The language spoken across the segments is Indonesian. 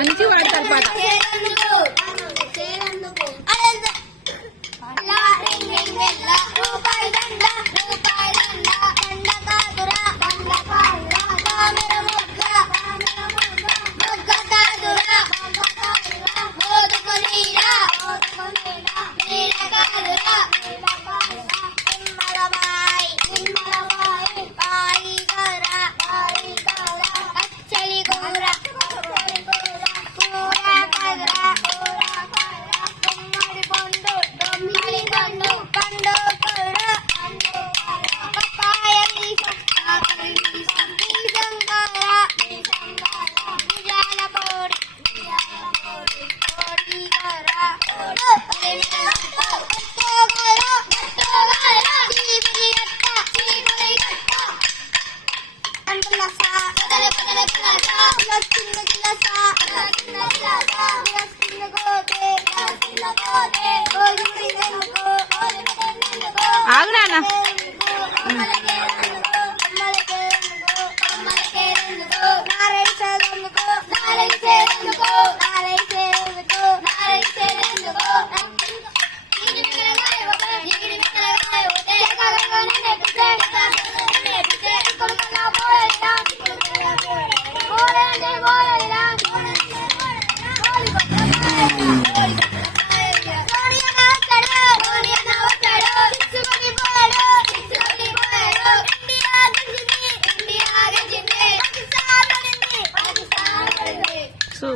మంచి వాడతారు పాట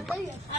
对。